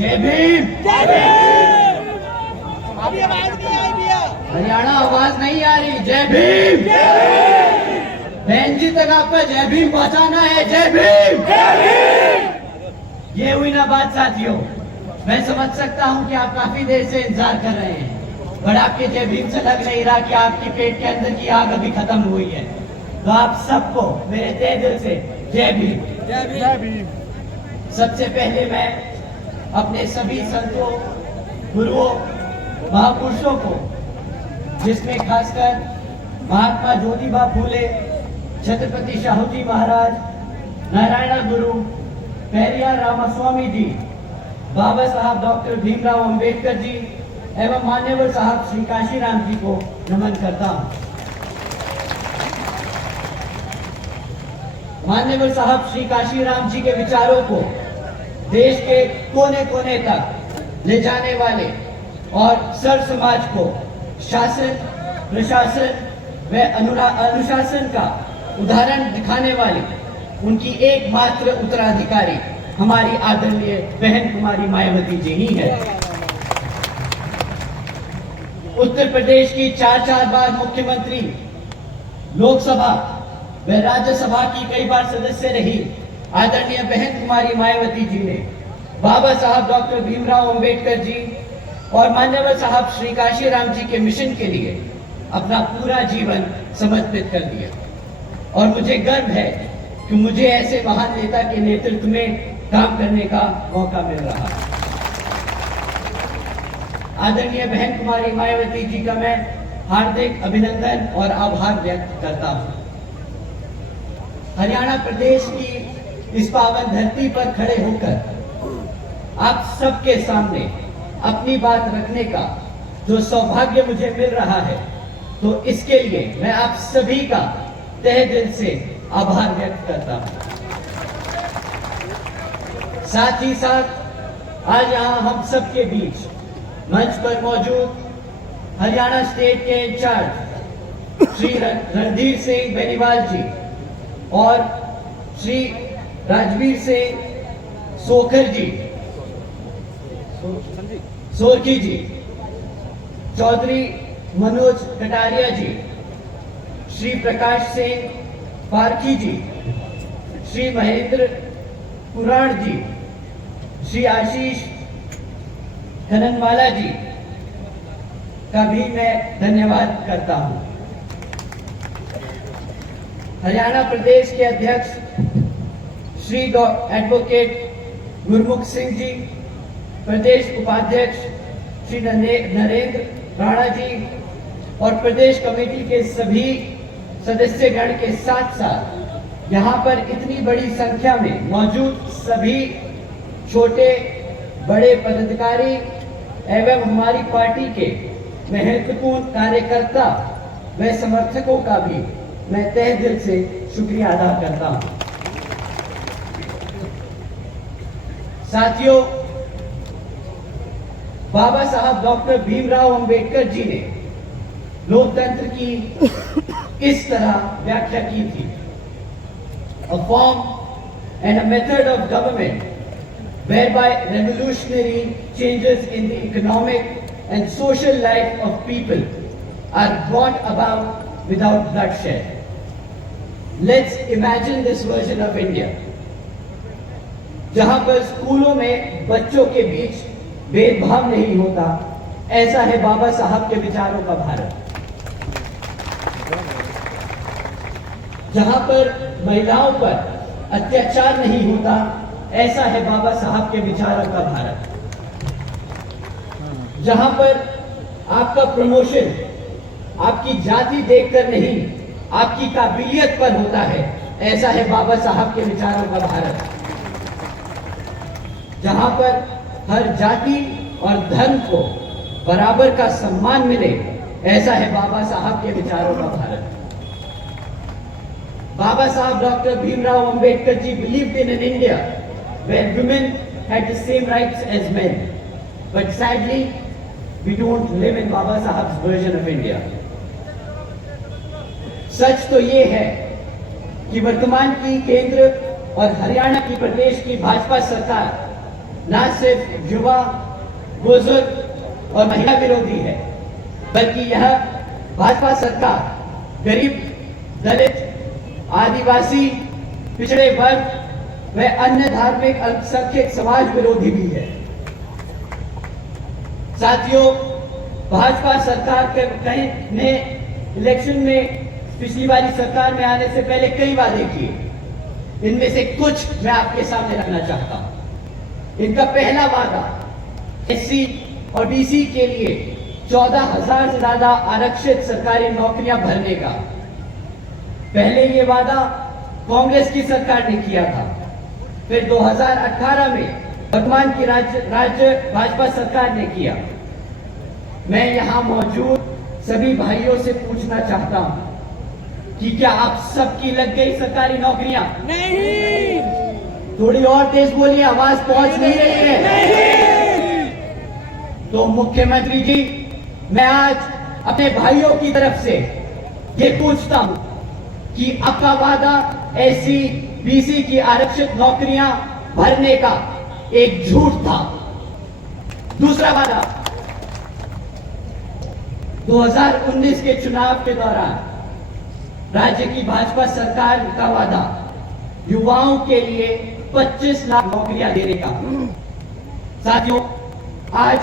जय भीम। जय भीम। अभी आवाज नहीं आई भैया। हरियाणा आवाज नहीं आ रही। जय भीम। बहन जी तक आपका जय भीम पहुंचाना है। जय भीम। ये हुई ना बात साथियों। मैं समझ सकता हूं कि आप काफी देर से इंतजार कर रहे हैं, पर आपके जय भीम से लग नहीं रहा कि आपके पेट के अंदर की आग अभी खत्म हुई है। तो आप सबको मेरे तहे दिल से जय भीम। जय भीम। सबसे पहले मैं अपने सभी संतों, गुरुओं, महापुरुषों को, जिसमें खासकर महात्मा ज्योतिबा फूले, छत्रपति शाहू जी महाराज, नारायण गुरु, पेरियार रामास्वामी जी, बाबा साहब डॉक्टर भीमराव अंबेडकर जी एवं मान्यवर साहब श्री काशीराम जी को नमन करता हूं। मान्यवर साहब श्री काशीराम जी के विचारों को देश के कोने कोने तक ले जाने वाले और सर्व समाज को शासन, प्रशासन व अनुशासन का उदाहरण दिखाने वाली उनकी एकमात्र उत्तराधिकारी हमारी आदरणीय बहन कुमारी मायावती जी ही है। उत्तर प्रदेश की चार बार मुख्यमंत्री, लोकसभा व राज्यसभा की कई बार सदस्य रही आदरणीय बहन कुमारी मायावती जी ने बाबा साहब डॉक्टर भीमराव अंबेडकर जी और मान्यवर साहब श्री काशीराम जी के मिशन के लिए अपना पूरा जीवन समर्पित कर दिया। और मुझे गर्व है कि मुझे ऐसे महान नेता के नेतृत्व में काम करने का मौका मिल रहा है। आदरणीय बहन कुमारी मायावती जी का मैं हार्दिक अभिनंदन और आभार व्यक्त करता हूं। हरियाणा प्रदेश की इस पावन धरती पर खड़े होकर आप सबके सामने अपनी बात रखने का जो सौभाग्य मुझे मिल रहा है, तो इसके लिए मैं आप सभी का तहे दिल से आभार व्यक्त करता हूं। साथ ही साथ आज यहां हम सबके बीच मंच पर मौजूद हरियाणा स्टेट के इंचार्ज श्री रणधीर सिंह बेनीवाल जी और श्री राजवीर सिंह सोरखी जी, चौधरी मनोज कटारिया जी, श्री प्रकाश सिंह पारखी जी, श्री महेंद्र पुराण जी, श्री आशीष खननवाला जी का भी मैं धन्यवाद करता हूं। हरियाणा प्रदेश के अध्यक्ष श्री एडवोकेट गुरमुख सिंह जी, प्रदेश उपाध्यक्ष श्री नरेंद्र राणा जी और प्रदेश कमेटी के सभी सदस्यगण के साथ साथ यहाँ पर इतनी बड़ी संख्या में मौजूद सभी छोटे बड़े पदाधिकारी एवं हमारी पार्टी के महत्वपूर्ण कार्यकर्ता व समर्थकों का भी मैं तहे दिल से शुक्रिया अदा करता हूं। साथियों, बाबा साहब डॉक्टर भीमराव अंबेडकर जी ने लोकतंत्र की इस तरह व्याख्या की थी: a form and a method of government whereby revolutionary changes in the economic and social life of people are brought about without bloodshed. Let's imagine this version of India, जहां पर स्कूलों में बच्चों के बीच भेदभाव नहीं होता। ऐसा है बाबा साहब के विचारों का भारत। जहां पर महिलाओं पर अत्याचार नहीं होता। ऐसा है बाबा साहब के विचारों का भारत। जहां पर आपका प्रमोशन आपकी जाति देखकर नहीं, आपकी काबिलियत पर होता है। ऐसा है बाबा साहब के विचारों का भारत। जहां पर हर जाति और धर्म को बराबर का सम्मान मिले। ऐसा है बाबा साहब के विचारों का Bharat. Baba Saheb doctor Bhimrao Ambedkar ji believed in an India where women had the same rights as men. But sadly, we don't live in Baba Sahab's version of India. सच तो ये है कि वर्तमान की केंद्र और हरियाणा की प्रदेश की भाजपा सरकार न सिर्फ युवा, बुजुर्ग और महिला विरोधी है, बल्कि यह भाजपा सरकार गरीब, दलित, आदिवासी, पिछड़े वर्ग व अन्य धार्मिक अल्पसंख्यक समाज विरोधी भी है। साथियों, भाजपा सरकार ने इलेक्शन में पिछली वाली सरकार में आने से पहले कई वादे किए। इनमें से कुछ मैं आपके सामने रखना चाहता हूं। इनका पहला वादा एससी और बीसी के लिए 14,000 से ज्यादा आरक्षित सरकारी नौकरियां भरने का। पहले ये वादा कांग्रेस की सरकार ने किया था। फिर 2018 में वर्तमान की राज्य भाजपा सरकार ने किया। मैं यहां मौजूद सभी भाइयों से पूछना चाहता हूं कि क्या आप सबकी लग गई सरकारी नौकरियां? नहीं। थोड़ी और तेज बोलिए, आवाज पहुंच नहीं रही है। नहीं। तो मुख्यमंत्री जी, मैं आज अपने भाइयों की तरफ से ये पूछता हूं कि आपका वादा एससी बीसी की आरक्षित नौकरियां भरने का एक झूठ था। दूसरा वादा 2019 के चुनाव के दौरान राज्य की भाजपा सरकार का वादा युवाओं के लिए 25 लाख नौकरियां देने का। साथियों, आज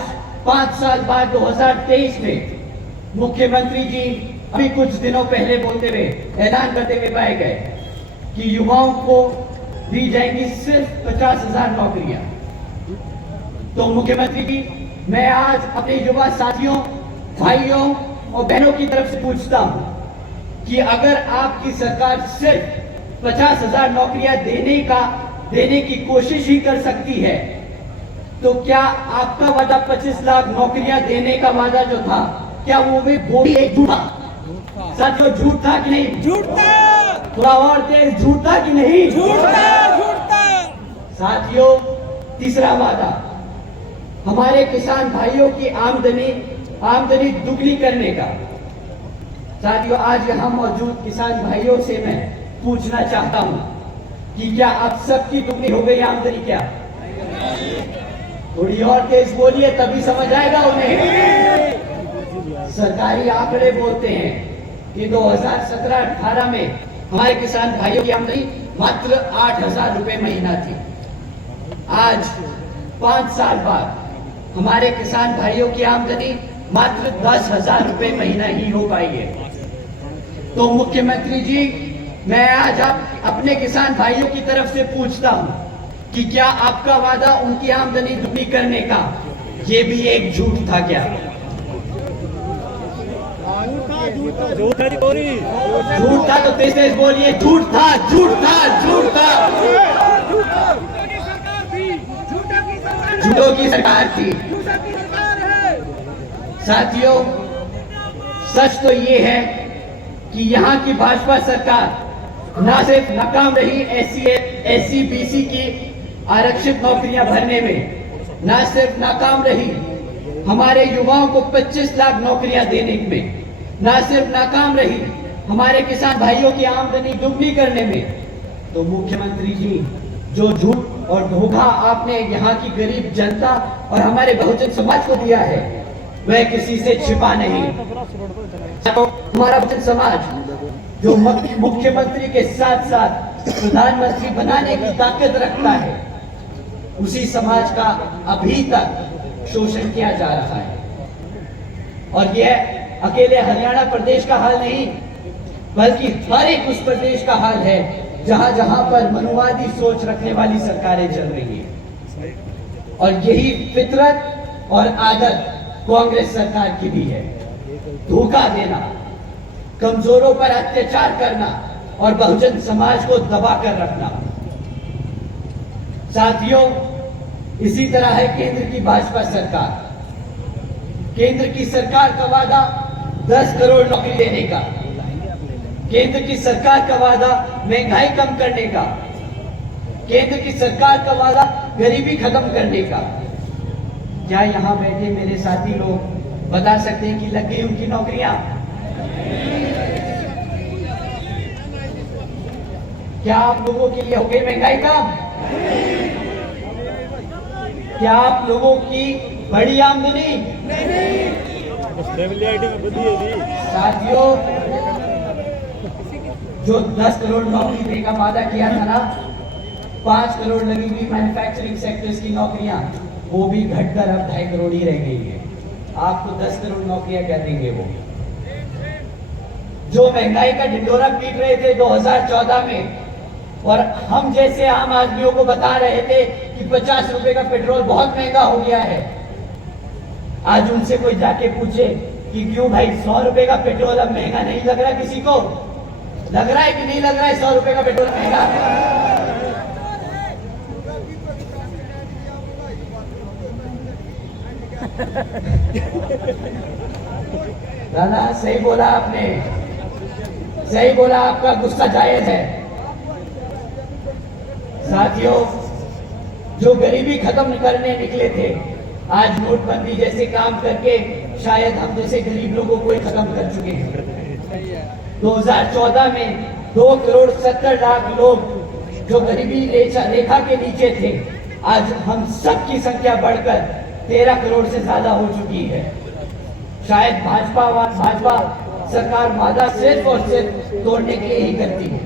5 साल बाद 2023 में मुख्यमंत्री जी अभी कुछ दिनों पहले बोलते हुए ऐलान करते हुए पाए गए कि युवाओं को दी जाएंगी सिर्फ 50,000 नौकरियां। तो मुख्यमंत्री जी, मैं आज अपने युवा साथियों, भाइयों और बहनों की तरफ से पूछता हूं कि अगर आपकी सरकार सिर्फ 50,000 नौकरियां देने की कोशिश ही कर सकती है, तो क्या आपका वादा 25 लाख नौकरियां देने का वादा जो था, क्या वो भी एक झूठा? साथियों, झूठ था कि नहीं? झूठ था। थोड़ा और तेज, झूठ था कि नहीं? झूठ था। झूठ था। साथियों, तीसरा वादा हमारे किसान भाइयों की आमदनी दुगनी करने का। साथियों, आज यहां मौजूद किसान भाइयों से मैं पूछना चाहता हूं कि क्या आप सबकी दुगनी हो गई आमदनी? क्या थोड़ी और तेज बोलिए, तभी समझ आएगा उन्हें। सरकारी आंकड़े बोलते हैं कि 2017-18 में हमारे किसान भाइयों की आमदनी मात्र 8,000 रुपए महीना थी। आज 5 साल बाद हमारे किसान भाइयों की आमदनी मात्र 10,000 रुपए महीना ही हो पाई है। तो मुख्यमंत्री जी, मैं आज अपने किसान भाइयों की तरफ से पूछता हूं कि क्या आपका वादा उनकी आमदनी दुगनी करने का ये भी एक झूठ था? क्या झूठ था? तो तेज तेज बोलिए, झूठ था, झूठ था, झूठ था। झूठों की सरकार थी। साथियों, सच तो ये है कि यहाँ की भाजपा सरकार न सिर्फ नाकाम रही एससी बीसी की आरक्षित नौकरियां भरने में, न सिर्फ नाकाम रही हमारे युवाओं को 25 लाख नौकरियां देने में, न सिर्फ नाकाम रही हमारे किसान भाइयों की आमदनी दुगनी करने में, तो मुख्यमंत्री जी, जो झूठ और धोखा आपने यहाँ की गरीब जनता और हमारे बहुजन समाज को दिया है, वह किसी से छिपा नहीं। हमारा बहुजन समाज जो मुख्यमंत्री के साथ साथ प्रधानमंत्री बनाने की ताकत रखता है, उसी समाज का अभी तक शोषण किया जा रहा है। और यह अकेले हरियाणा प्रदेश का हाल नहीं, बल्कि हर एक उस प्रदेश का हाल है जहां जहां पर मनुवादी सोच रखने वाली सरकारें चल रही है। और यही फितरत और आदत कांग्रेस सरकार की भी है। धोखा देना, कमजोरों पर अत्याचार करना और बहुजन समाज को दबाकर रखना। साथियों, इसी तरह है केंद्र की भाजपा सरकार। केंद्र की सरकार का वादा 10 करोड़ नौकरी देने का, केंद्र की सरकार का वादा महंगाई कम करने का, केंद्र की सरकार का वादा गरीबी खत्म करने का। क्या यहां बैठे मेरे साथी लोग बता सकते हैं कि लग गई उनकी नौकरियां? क्या आप लोगों के लिए हो गई महंगाई कम? क्या आप लोगों की बड़ी आमदनी? साथियों, जो 10 करोड़ नौकरी देने का वादा किया था ना, 5 करोड़ लगी हुई मैन्युफैक्चरिंग सेक्टर्स की नौकरियां, वो भी घटकर अब 2.5 करोड़ ही रह गई है। आपको 10 करोड़ नौकरियां क्या देंगे वो? जो महंगाई का ढिंढोरा पीट रहे थे 2014 में, और हम जैसे आम आदमियों को बता रहे थे कि 50 रुपए का पेट्रोल बहुत महंगा हो गया है, आज उनसे कोई जाके पूछे कि क्यों भाई 100 रुपए का पेट्रोल अब महंगा नहीं लग रहा? किसी को लग रहा है कि नहीं लग रहा है 100 रुपए का पेट्रोल महंगा है? दादा सही बोला आपने, सही बोला, आपका गुस्सा जायज है। साथियों, जो गरीबी खत्म करने निकले थे, आज नोटबंदी जैसे काम करके शायद हम जैसे गरीब लोगों को ही खत्म कर चुके हैं। 2014 में 2 करोड़ 70 लाख लोग जो गरीबी रेखा के नीचे थे, आज हम सब की संख्या बढ़कर 13 करोड़ से ज्यादा हो चुकी है। शायद भाजपा सरकार वादा सिर्फ और सिर्फ तोड़ने के लिए ही करती है।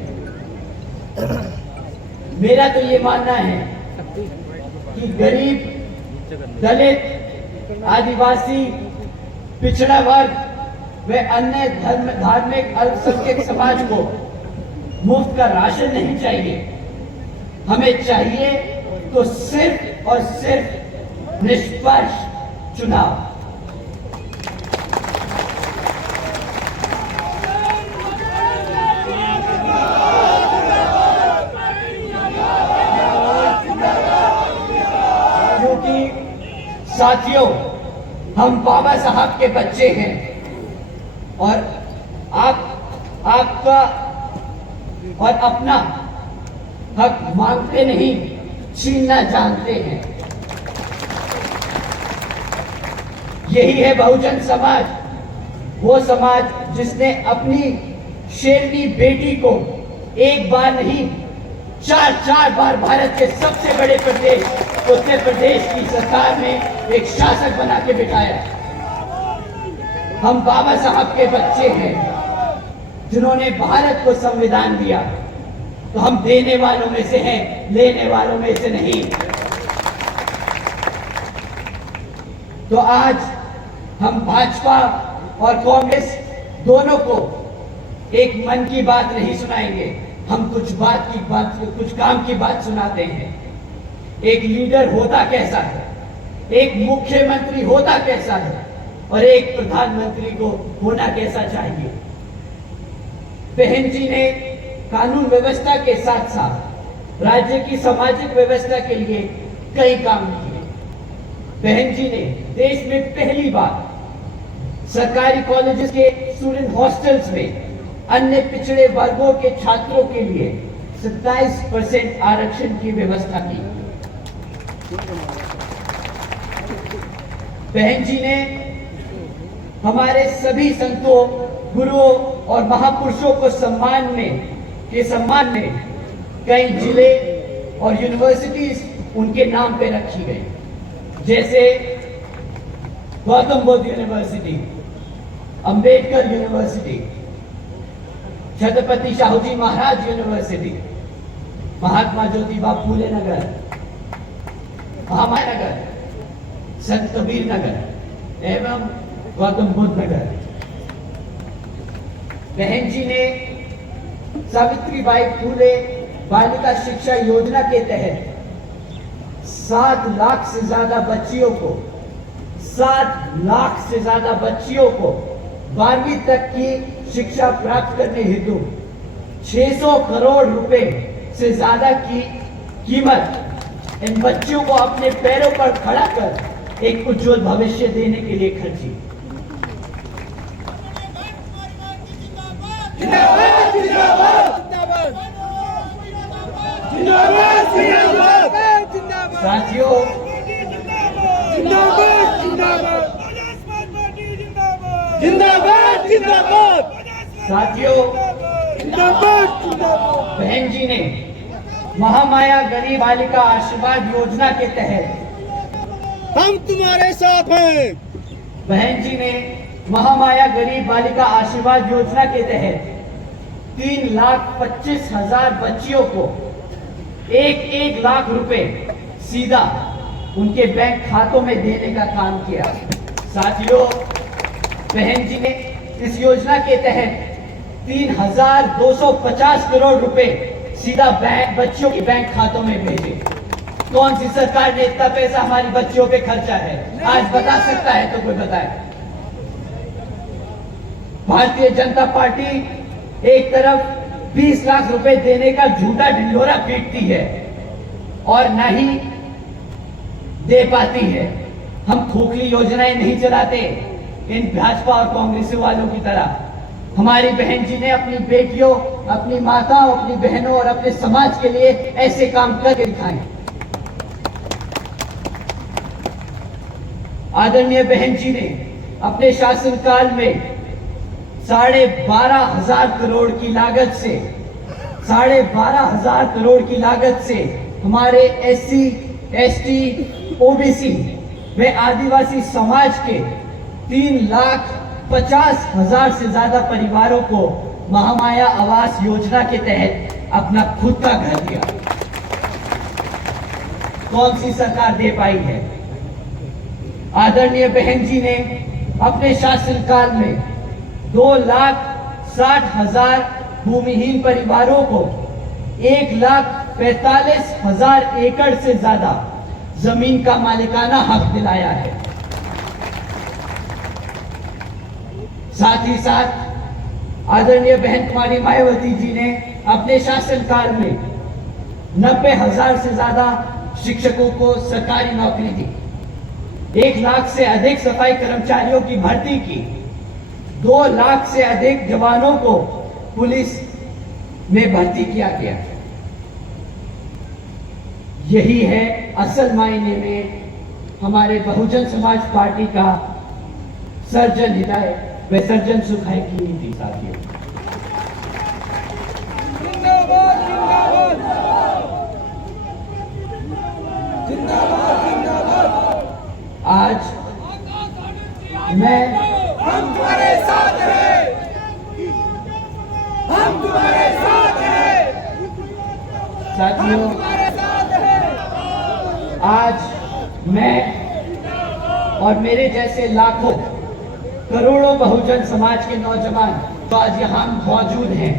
मेरा तो ये मानना है कि गरीब, दलित, आदिवासी, पिछड़ा वर्ग व अन्य धार्मिक अल्पसंख्यक समाज को मुफ्त का राशन नहीं चाहिए। हमें चाहिए तो सिर्फ और सिर्फ निष्पक्ष चुनाव। साथियों, हम बाबा साहब के बच्चे हैं और आपका और अपना हक मांगते नहीं, छीनना जानते हैं। यही है बहुजन समाज, वो समाज जिसने अपनी शेरनी बेटी को एक बार नहीं 4 बार भारत के सबसे बड़े प्रदेश उत्तर प्रदेश की सरकार में एक शासक बना के बिठाया। हम बाबा साहब के बच्चे हैं जिन्होंने भारत को संविधान दिया, तो हम देने वालों में से हैं, लेने वालों में से नहीं। तो आज हम भाजपा और कांग्रेस दोनों को एक मन की बात नहीं सुनाएंगे, हम कुछ काम की बात सुनाते हैं। एक लीडर होता कैसा है, एक मुख्यमंत्री होता कैसा है, और एक प्रधानमंत्री को होना कैसा चाहिए। बहन जी ने कानून व्यवस्था के साथ साथ राज्य की सामाजिक व्यवस्था के लिए कई काम किए। बहन जी ने देश में पहली बार सरकारी कॉलेजेस के स्टूडेंट हॉस्टल्स में अन्य पिछड़े वर्गों के छात्रों के लिए 27% आरक्षण की व्यवस्था की। बहन जी ने हमारे सभी संतों, गुरुओं और महापुरुषों को सम्मान में कई जिले और यूनिवर्सिटीज उनके नाम पे रखी गई, जैसे Gautam Buddha university, Ambedkar university, Chhatrapati Shahuji Maharaj university, Mahatma Jyotiba Phule नगर, महामाया नगर, संत कबीर नगर एवं गौतम बुद्ध नगर। बहन जी ने सावित्रीबाई फूले बालिका शिक्षा योजना के तहत 7 लाख से ज्यादा बच्चियों को 12वीं तक की शिक्षा प्राप्त करने हेतु 600 करोड़ रुपए से ज्यादा की कीमत इन बच्चियों को अपने पैरों पर खड़ा कर एक उज्जवल भविष्य देने के लिए खर्ची। साथियों, साथियों, बहन जी ने महामाया गरीब बालिका आशीर्वाद योजना के तहत हम तुम्हारे साथ हैं। बहन जी ने महामाया गरीब बालिका आशीर्वाद योजना के तहत 3,25,000 बच्चियों को 1-1 लाख रुपए सीधा उनके बैंक खातों में देने का काम किया। साथियों, बहन जी ने इस योजना के तहत 3,250 करोड़ रुपए सीधा बच्चियों के बैंक खातों में भेजे। कौन सी सरकार ने इतना पैसा हमारी बच्चियों पे खर्चा है? आज बता सकता है तो कोई बताए। भारतीय जनता पार्टी एक तरफ 20 लाख रुपए देने का झूठा ढिंढोरा पीटती है और ना ही दे पाती है। हम खोखली योजनाएं नहीं चलाते इन भाजपा और कांग्रेस वालों की तरह। हमारी बहन जी ने अपनी बेटियों, अपनी माताओं, अपनी बहनों और अपने समाज के लिए ऐसे काम करके दिखाए। आदरणीय बहन जी ने अपने शासनकाल में 12,500 करोड़ की लागत से 12,500 करोड़ की लागत से हमारे SC, ST, OBC व आदिवासी समाज के 3,50,000 से ज्यादा परिवारों को महामाया आवास योजना के तहत अपना खुद का घर दिया। कौन सी सरकार दे पाई है? आदरणीय बहन जी ने अपने शासनकाल में 2,60,000 भूमिहीन परिवारों को 1,45,000 एकड़ से ज्यादा जमीन का मालिकाना हक दिलाया है। साथ ही साथ आदरणीय बहन कुमारी मायावती जी ने अपने शासनकाल में 90,000 से ज्यादा शिक्षकों को सरकारी नौकरी दी। 1 लाख से अधिक सफाई कर्मचारियों की भर्ती की। 2 लाख से अधिक जवानों को पुलिस में भर्ती किया गया। यही है असल मायने में हमारे बहुजन समाज पार्टी का सर्जन हिदायत व सर्जन सुखाय की नीति। साथियों, जिंदाबाद जिंदाबाद जिंदाबाद जिंदाबाद। आज मैं हम तुम्हारे साथ हैं, हम तुम्हारे साथ हैं, साथियों, तुम्हारे साथ हैं। आज मैं और मेरे जैसे लाखों करोड़ों बहुजन समाज के नौजवान तो आज यहाँ मौजूद हैं,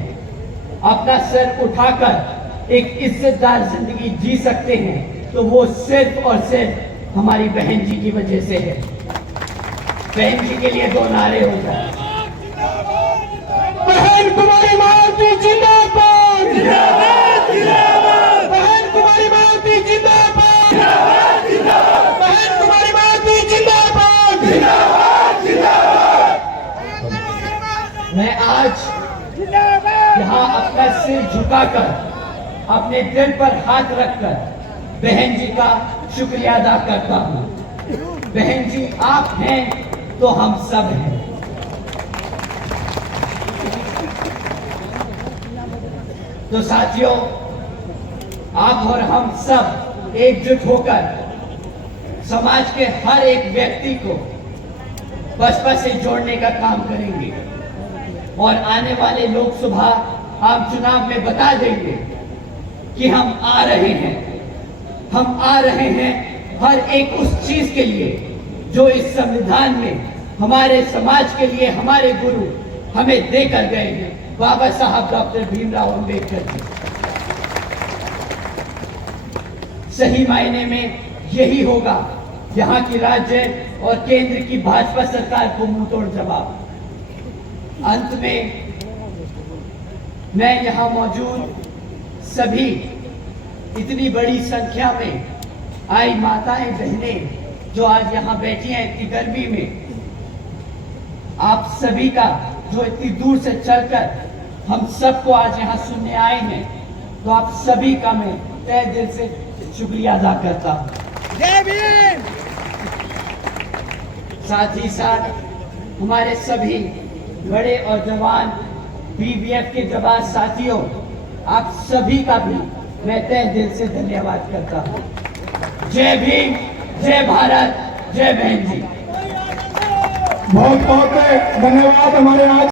अपना सर उठाकर एक इज्जतदार जिंदगी जी सकते हैं तो वो सिर्फ और सिर्फ हमारी बहन जी की वजह से है। बहन जी के लिए 2 नारे हो जाए। बहन कुमारी मायावती जिंदाबाद, बहन कुमारी मायावती जिंदाबाद, बहन कुमारी मायावती जिंदाबाद। मैं आज यहाँ अपना सिर झुकाकर अपने दिल पर हाथ रखकर बहन जी का शुक्रिया अदा करता हूँ। बहन जी, आप हैं तो हम सब हैं। तो साथियों, आप और हम सब एकजुट होकर समाज के हर एक व्यक्ति को बसपा से जोड़ने का काम करेंगे और आने वाले लोकसभा आम चुनाव में बता देंगे कि हम आ रहे हैं। हम आ रहे हैं हर एक उस चीज के लिए जो इस संविधान में हमारे समाज के लिए हमारे गुरु हमें देकर गए हैं, बाबा साहब डॉक्टर भीमराव अंबेडकर जी। सही मायने में यही होगा यहाँ की राज्य और केंद्र की भाजपा सरकार को मुंहतोड़ जवाब। अंत में मैं यहाँ मौजूद सभी इतनी बड़ी संख्या में आई माताएं बहनें जो आज यहाँ बैठी हैं इतनी गर्मी में, आप सभी का जो इतनी दूर से चलकर हम सबको आज यहाँ सुनने आए हैं, तो आप सभी का मैं तहे दिल से शुक्रिया अदा करता हूँ। जय भीम। साथ ही साथ हमारे सभी बड़े और जवान BBF के जवान साथियों, आप सभी का भी मैं तहे दिल से धन्यवाद करता हूँ। जय भीम, जय भारत, जय बहन जी। बहुत बहुत धन्यवाद हमारे आज